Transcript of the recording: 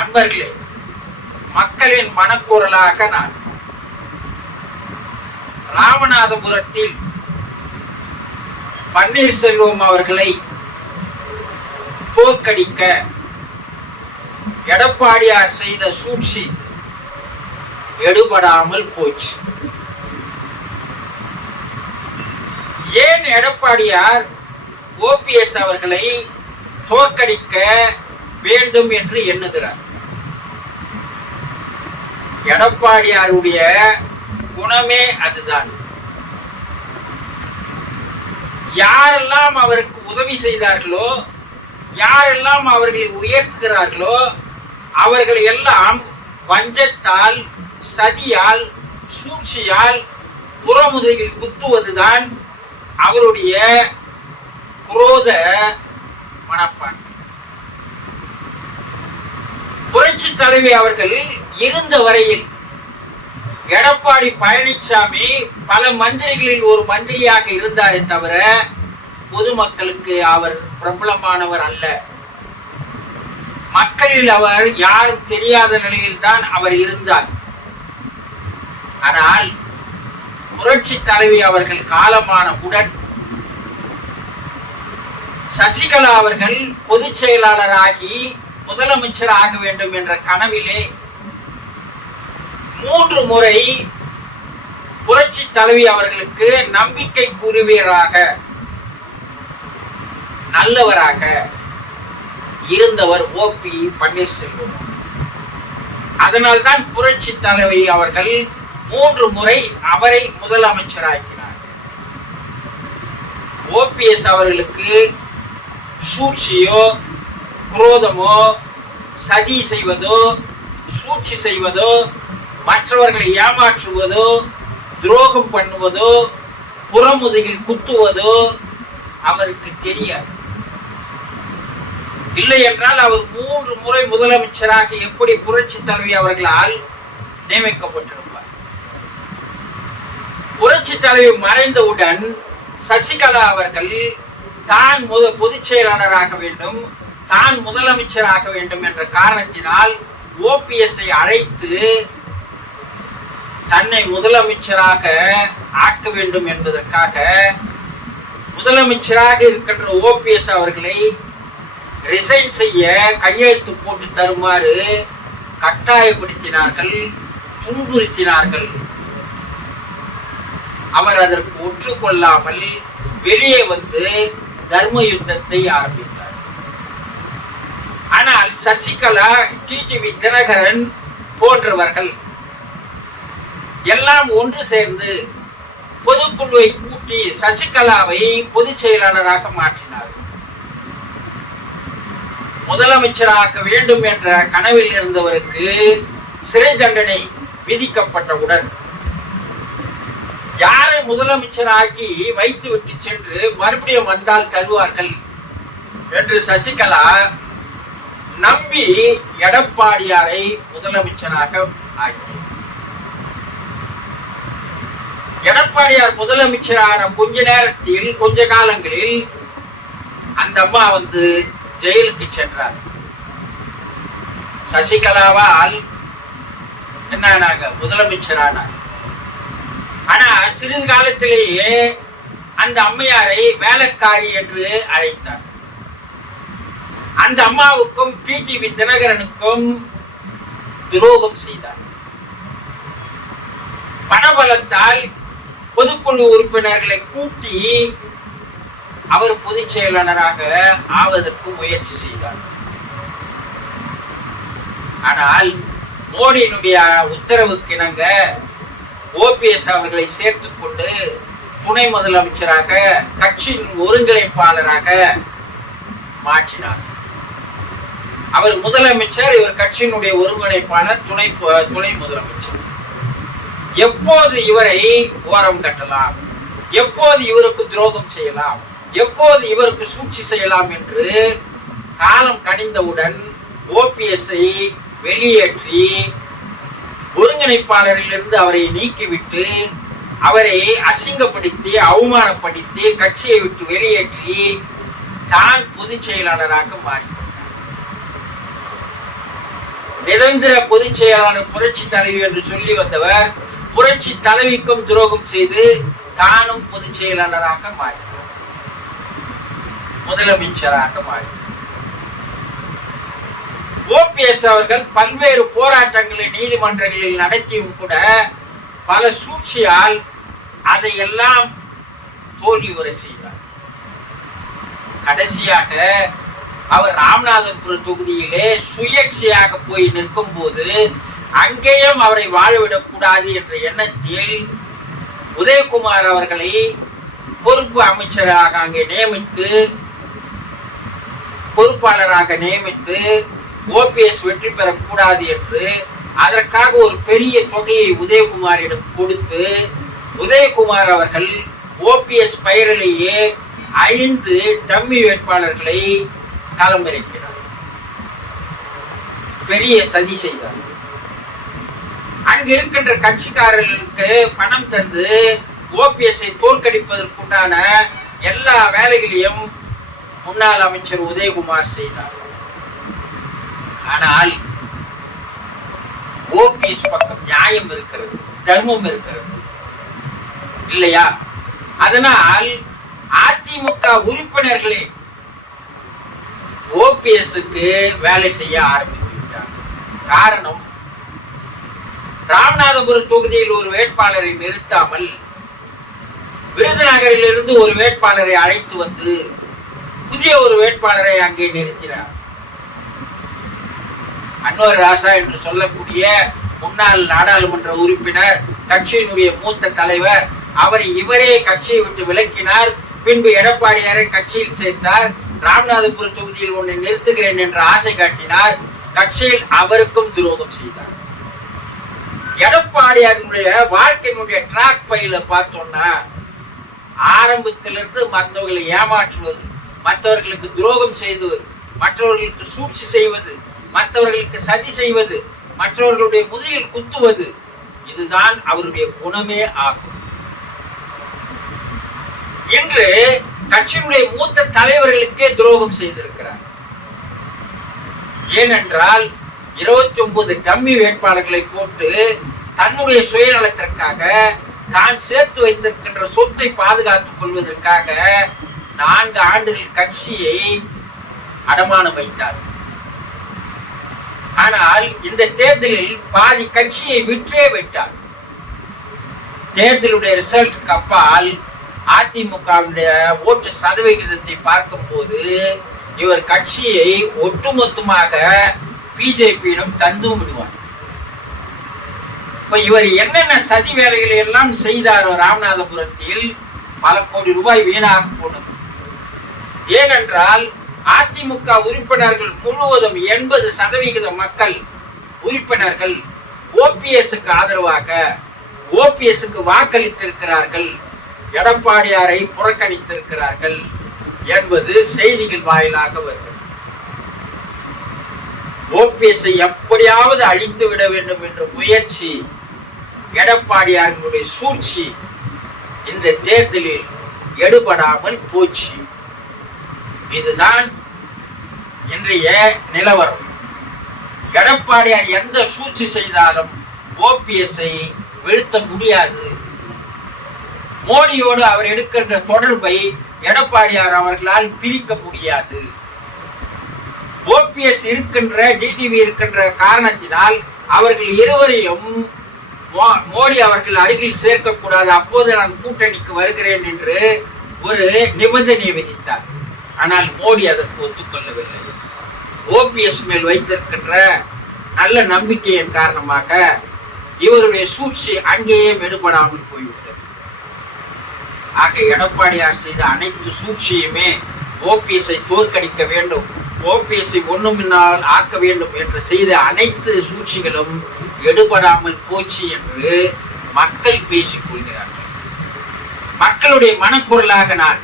அன்பர்களே, மக்களின் மனக்குரலாக நான் ராமநாதபுரத்தில் பன்னீர்செல்வம் அவர்களை தோற்கடிக்க எடப்பாடியார் செய்த சூழ்ச்சி எடுபடாமல் போச்சு. ஏன் எடப்பாடியார் ஓபிஎஸ் அவர்களை தோற்கடிக்க வேண்டும் என்று எண்ணுகிறார்? எடப்பாடியாருடைய குணமே அதுதான். யாரெல்லாம் அவருக்கு உதவி செய்தார்களோ, யாரெல்லாம் அவர்களை உயர்த்துகிறார்களோ, அவர்களை எல்லாம் வஞ்சத்தால், சதியால், சூழ்ச்சியால் புறமுதுகில் குத்துவதுதான் அவருடைய குரோத மனப்பான். புரட்சி தலைவி அவர்கள் இருந்த வரையில் எடப்பாடி பழனிசாமி பல மந்திரிகளில் ஒரு மந்திரியாக இருந்தாரே தவிர பொதுமக்களுக்கு அவர் பிரபலமானவர் அல்ல. மக்களில் அவர் யாரும் தெரியாத நிலையில் தான் அவர் இருந்தார். ஆனால் புரட்சி தலைவி அவர்கள் காலமான உடன் சசிகலா அவர்கள் பொதுச் செயலாளராகி முதலமைச்சர் ஆக வேண்டும் என்ற கனவிலே 3 முறை புரட்சி தலைவி அவர்களுக்கு நம்பிக்கை கூறுவீராக, நல்லவராக இருந்தவர் ஓபி பன்னீர்செல்வம். அதனால்தான் புரட்சி தலைவி அவர்கள் 3 முறை அவரை முதலமைச்சராக்கினார். ஓபிஎஸ் அவர்களுக்கு சூழ்ச்சியோ, குரோதமோ, சதி செய்வதோ, சூழ்ச்சி செய்வதோ, மற்றவர்களை ஏமாற்றுவதோ, துரோகம் பண்ணுவதோ, புறமுதுகில் குத்துவதோ அவருக்கு தெரியாது. இல்லை என்றால் அவர் 3 முறை முதலமைச்சராக எப்படி புரட்சி தலைவி அவர்களால் நியமிக்கப்பட்டிருப்பார். புரட்சி தலைவி மறைந்தவுடன் சசிகலா அவர்கள் தான் பொதுச் செயலாளராக வேண்டும், தான் முதலமைச்சராக வேண்டும் என்ற காரணத்தினால் ஓபிஎஸ்ஐ அழைத்து தன்னை முதலமைச்சராக ஆக்க வேண்டும் என்பதற்காக முதலமைச்சராக இருக்கின்ற ஓபிஎஸ் அவர்களை ரிசைன் செய்ய கையெழுத்து போட்டு தருமாறு கட்டாயப்படுத்தினார்கள், துன்புறுத்தினார்கள். அவர் அதற்கு ஒற்றுக்கொள்ளாமல் வெளியே வந்து தர்ம யுத்தத்தை ஆரம்பித்தார். ஆனால் சசிகலா, டிடிவி தினகரன் போன்றவர்கள் எல்லாம் ஒன்று சேர்ந்து பொதுக்குழுவை கூட்டி சசிகலாவை பொதுச் செயலாளராக மாற்றினார். முதலமைச்சராக்க வேண்டும் என்ற கனவில் இருந்தவருக்கு சிறை தண்டனை விதிக்கப்பட்டவுடன் யாரை முதலமைச்சராக்கி வைத்து விட்டு சென்று மறுபடியும் வந்தால் தருவார்கள் என்று சசிகலா நம்பி எடப்பாடியாரை முதலமைச்சராக ஆக்கி, எடப்பாடியார் முதலமைச்சரான கொஞ்ச நேரத்தில், கொஞ்ச காலங்களில் அந்த அம்மா வந்து ஜெயிலுக்கு சென்றார். சசிகலாவால் என்ன முதலமைச்சரானார். ஆனா சிறிது காலத்திலேயே அந்த அம்மையாரை வேலைக்காரி என்று அழைத்தார். அந்த அம்மாவுக்கும் டிடிவி தினகரனுக்கும் துரோகம் செய்தார். பணபலத்தால் பொதுக்குழு உறுப்பினர்களை கூட்டி அவர் பொதுச் செயலாளராக ஆவதற்கு முயற்சி செய்தார். ஆனால் மோடியினுடைய உத்தரவுக்கு இணங்க ஓபிஎஸ் அவர்களை சேர்த்துக் கொண்டு துணை முதலமைச்சராக, கட்சியின் ஒருங்கிணைப்பாளராக மாற்றினார். அவர் முதலமைச்சர், இவர் கட்சியினுடைய ஒருங்கிணைப்பாளர், துணை முதலமைச்சர். எப்போது இவரை ஓரம் கட்டலாம், எப்போது இவருக்கு துரோகம் செய்யலாம், எப்போது இவருக்கு சூழ்ச்சி செய்யலாம் என்று காலம் கனிந்தவுடன் ஓபிஎஸ்ஐ வெளியேற்றி ஒருங்கிணைப்பாளரிலிருந்து அவரை நீக்கிவிட்டு அவரை அசிங்கப்படுத்தி, அவமானப்படுத்தி, கட்சியை விட்டு வெளியேற்றி தான் பொதுச் செயலாளராக மாறிக்கொண்டார். நிரந்தர பொதுச் செயலாளர் புரட்சி தலைவி என்று சொல்லி வந்தவர் புரட்சி தலைவிக்கும் துரோகம் செய்து தானும் பொதுச் செயலாளராக மாறினார், முதலமைச்சராக மாறினார். ஓபிஎஸ் அவர்கள் பல்வேறு போராட்டங்களை நீதிமன்றங்களில் நடத்தியும் கூட பல சூழ்ச்சியால் அதையெல்லாம் தோல்வியுற செய்தார். கடைசியாக அவர் ராமநாதபுரம் தொகுதியிலே சுயேட்சையாக போய் நிற்கும் போது அங்கேயும் அவரை வாழவிடக் கூடாது என்ற எண்ணத்தில் உதயகுமார் அவர்களை பொறுப்பு அமைச்சராக அங்கே நியமித்து, பொறுப்பாளராக நியமித்து ஓபிஎஸ் வெற்றி பெறக்கூடாது என்று அதற்காக ஒரு பெரிய தொகையை உதயகுமாரிடம் கொடுத்து உதயகுமார் அவர்கள் ஓபிஎஸ் பெயரிலேயே 5 டம்மி வேட்பாளர்களை களமிறக்கிறார். பெரிய சதி செய்தார். அங்கு இருக்கின்ற கட்சிக்காரர்களுக்கு பணம் தந்து ஓபிஎஸ்ஐ தோற்கடிப்பதற்குண்டான எல்லா வேலைகளையும் முன்னாள் அமைச்சர் உதயகுமார் செய்தார். ஆனால் ஓபிஎஸ் பக்கம் நியாயம் இருக்கிறது, தர்மம் இருக்கிறது இல்லையா? அதனால் அதிமுக உறுப்பினர்களே ஓபிஎஸ்க்கு வேலை செய்ய ஆரம்பித்து விட்டார். காரணம், ராமநாதபுரம் தொகுதியில் ஒரு வேட்பாளரை நிறுத்தாமல் விருதுநகரில் இருந்து ஒரு வேட்பாளரை அழைத்து வந்து புதிய ஒரு வேட்பாளரை அங்கே நிறுத்தினார். அன்வர் ராசா என்று சொல்லக்கூடிய முன்னாள் நாடாளுமன்ற உறுப்பினர், கட்சியினுடைய மூத்த தலைவர், அவரை இவரே கட்சியை விட்டு விலக்கினார். பின்பு எடப்பாடியாரை கட்சியில் சேர்த்தார். ராமநாதபுரம் தொகுதியில் ஒன்றை நிறுத்துகிறேன் என்று ஆசை காட்டினார். கட்சியில் அவருக்கும் துரோகம் செய்தார். எடப்பாடியாருடைய வாழ்க்கையினுடைய டிராக் பைல பார்த்தோம்னா ஆரம்பத்திலிருந்து மற்றவர்களை ஏமாற்றுவது, மற்றவர்களுக்கு துரோகம் செய்வது, மற்றவர்களுக்கு சூழ்ச்சி செய்வது, மற்றவர்களுக்கு சதி செய்வது, மற்றவர்களுடைய முதுகில் குத்துவது, இதுதான் அவருடைய குணமே ஆகும். இன்று கட்சியினுடைய மூத்த தலைவர்களுக்கே துரோகம் செய்திருக்கிறார். ஏனென்றால் 29 டம்மி வேட்பாளர்களை போட்டு தன்னுடைய சுயநலத்திற்காக தான் சேர்த்து வைத்திருக்கின்ற சொத்தை பாதுகாத்துக் கொள்வதற்காக 4 ஆண்டுகள் கட்சியை அடமானம் வைத்தார். ஆனால் இந்த தேர்தலில் பாதி கட்சியை விற்றே விட்டார். தேர்தலுடைய ரிசல்ட்டுக்கு அப்பால் அதிமுகவுடைய ஓட்டு சதவிகிதத்தை பார்க்கும் போது இவர் கட்சியை ஒட்டுமொத்தமாக பிஜேபியிடம் தந்து விடுவார். இப்ப இவர் என்னென்ன சதி வேலைகளை எல்லாம் செய்தாரோ ராமநாதபுரத்தில் பல கோடி ரூபாய் வீணாக போனது. ஏனென்றால் அதிமுக உறுப்பினர்கள் முழுவதும் 80% மக்கள் உறுப்பினர்கள் ஓபிஎஸ்க்கு ஆதரவாக ஓபிஎஸ்க்கு வாக்களித்திருக்கிறார்கள், எடப்பாடியாரை புறக்கணித்திருக்கிறார்கள் என்பது செய்திகள் வாயிலாக வருகிறது. ஓபிஎஸ்ஐ எப்படியாவது அழித்து விட வேண்டும் என்ற முயற்சி, எடப்பாடியாரினுடைய சூழ்ச்சி இந்த தேர்தலில் எடுபடாமல் போச்சு. இதுதான் இன்றைய நிலவரம். எடப்பாடியார் எந்த சூழ்ச்சி செய்தாலும் ஓபிஎஸ்ஐ வீழ்த்த முடியாது. மோடியோடு அவர் எடுக்கின்ற தொடர்பை எடப்பாடியார் அவர்களால் பிரிக்க முடியாது. ஓபிஎஸ் இருக்கின்ற, டிடிவி இருக்கின்ற காரணத்தினால் அவர்கள் இருவரையும் மோடி அவர்கள் அருகில் சேர்க்கக்கூடாது, அப்போது நான் கூட்டணிக்கு வருகிறேன் என்று ஒரு நிபந்தனை விதித்தார். ஆனால் மோடி அதற்கு ஒத்துக்கொள்ளவில்லை. ஓபிஎஸ் மேல் வைத்திருக்கின்ற நல்ல நம்பிக்கையின் காரணமாக இவருடைய சூழ்ச்சி அங்கேயே மெடுபடாமல் போய்விட்டது. ஆக எடப்பாடியார் செய்த அனைத்து சூழ்ச்சியுமே ஓபிஎஸ்ஐ தோற்கடிக்க வேண்டும், ஓபிஎஸ்ஐ ஒண்ணுமின்னால் ஆக்க வேண்டும் என்று செய்த அனைத்து சூழ்ச்சிகளும் எடுபடாமல் போச்சு என்று மக்கள் பேசிக் கொள்கிறார்கள். மக்களுடைய மனக்குரலாக நான்